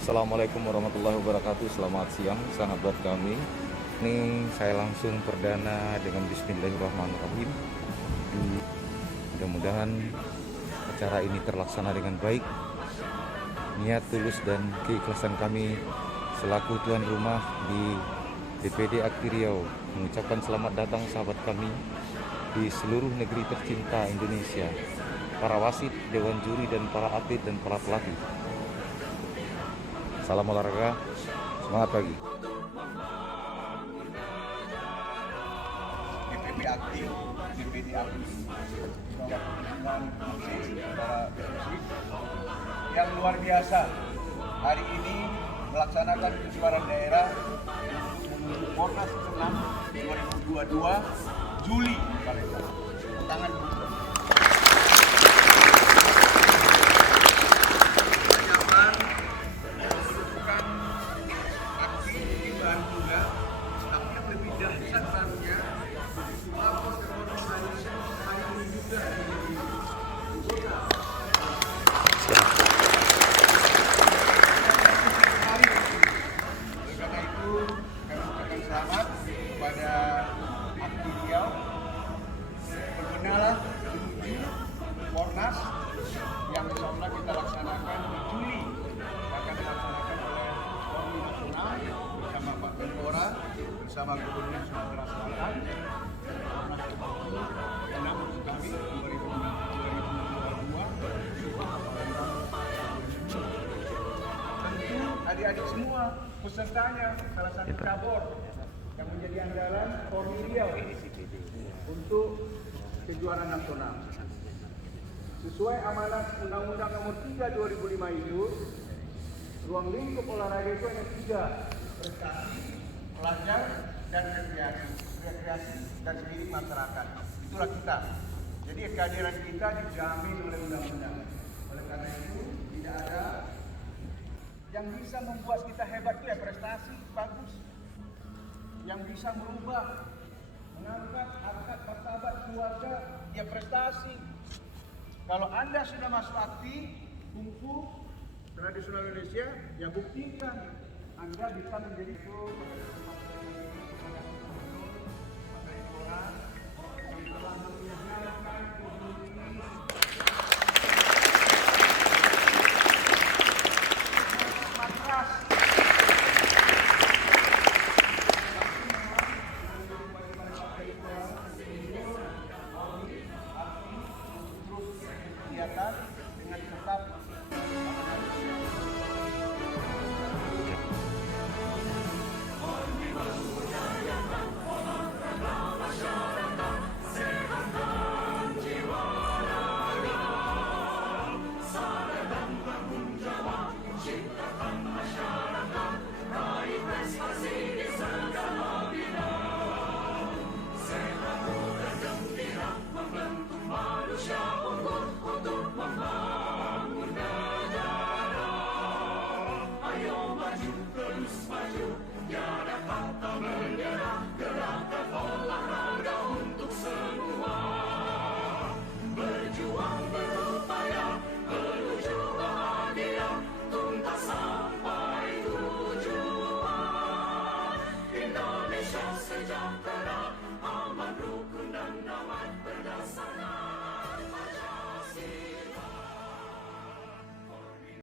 Assalamualaikum warahmatullahi wabarakatuh. Selamat siang sahabat kami. Ini saya langsung perdana dengan Bismillahirrahmanirrahim. Mudah-mudahan acara ini terlaksana dengan baik. Niat tulus dan keikhlasan kami selaku tuan rumah di DPD Akti Riau mengucapkan selamat datang sahabat kami di seluruh negeri tercinta Indonesia, para wasit, dewan juri, dan para atlet dan para pelatih. Salam olahraga, semangat pagi. DPD aktif yang luar biasa hari ini melaksanakan kejuaraan daerah Pornas Senam 2022 Juli tangan persiapan bukan aksi di bahan juga, tapi yang lebih dahsyat barunya lapor ke organisasi hari ini juga karena itu kami ucapkan selamat kepada Akti Riau. Berkenalah menuju Pornas yang insya Allah kita laksanakan di Juli, akan dilaksanakan oleh Polri Nasional bersama Pak Menpora bersama Gubernur Sumatera Selatan. Pornas ke-6 untuk kami 2022. Tentu adik-adik semua pesertanya salah satu cabur yang menjadi andalan Polri Riau untuk kejuaraan nasional. Sesuai amanat Undang-Undang Nomor 3 2005 itu, ruang lingkup olahraga itu hanya 3: prestasi, pelajar, dan rekreasi dan seiring masyarakat. Itulah kita. Jadi kehadiran kita dijamin oleh undang-undang. Oleh karena itu tidak ada yang bisa membuat kita hebat itu ya prestasi bagus. Yang bisa merubah, mengangkat harkat martabat keluarga ya prestasi. Kalau Anda sudah masuk aktif kungfu tradisional Indonesia, ya buktikan Anda bisa menjadi itu.